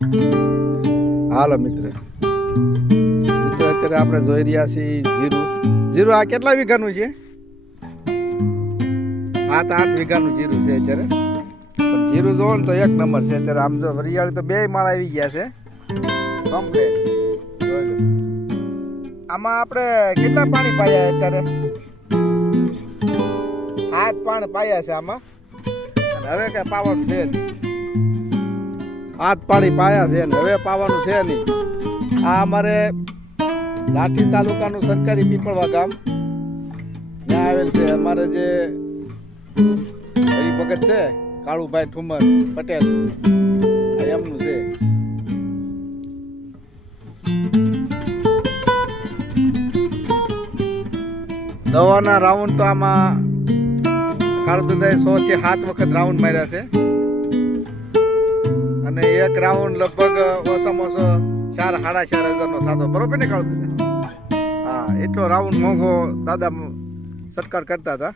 હાલો મિત્ર અત્યારે આપણે જોઈ રહ્યા છીએ જીરું આ કેટલા વીઘાનું છે? 7-8 વીઘાનું જીરું છે અત્યારે. પણ જીરું જોવો ને તો એક નંબર છે અત્યારે. આમ જો વરિયાળી તો 2 માળ આવી ગયા છે કમ્પ્લીટ. આમાં આપણે કેટલા પાણી પાયા અત્યારે? 7 પાણી પાયા છે આમાં. અને હવે કઈ પાવાનું છે નહીં. 7 પાણી પાયા છે ને હવે પાવાનું છે નહીં. આ અમારે લાઠી તાલુકાનું સરકારી પીપળવા ગામ ત્યાં આવેલ છે. અમારે જે હરિભગત છે કાળુભાઈ ઠુમર પટેલ એમનું છે. દવાના રાઉન્ડ તો આમાં કાળુદાદાએ 100 થી 7 વખત રાઉન્ડ માર્યા છે. અને એક રાઉન્ડ લગભગ ઓછામાં ઓછો 4-4.5 હજારનો થતો. બરોબર ને કાળુદાદા? હા, એટલો રાઉન્ડ મોંઘો દાદા સરકાર કરતા હતા.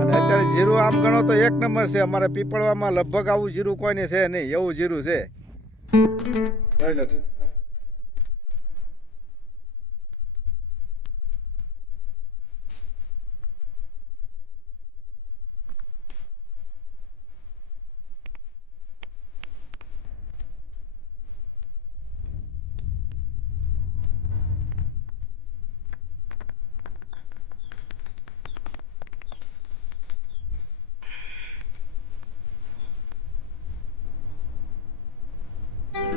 અને અત્યારે જીરું આમ ગણો તો એક નંબર છે. અમારે પીપળવામાં લગભગ આવું જીરું કોઈને છે નહીં, એવું જીરું છે. જોઈ લો.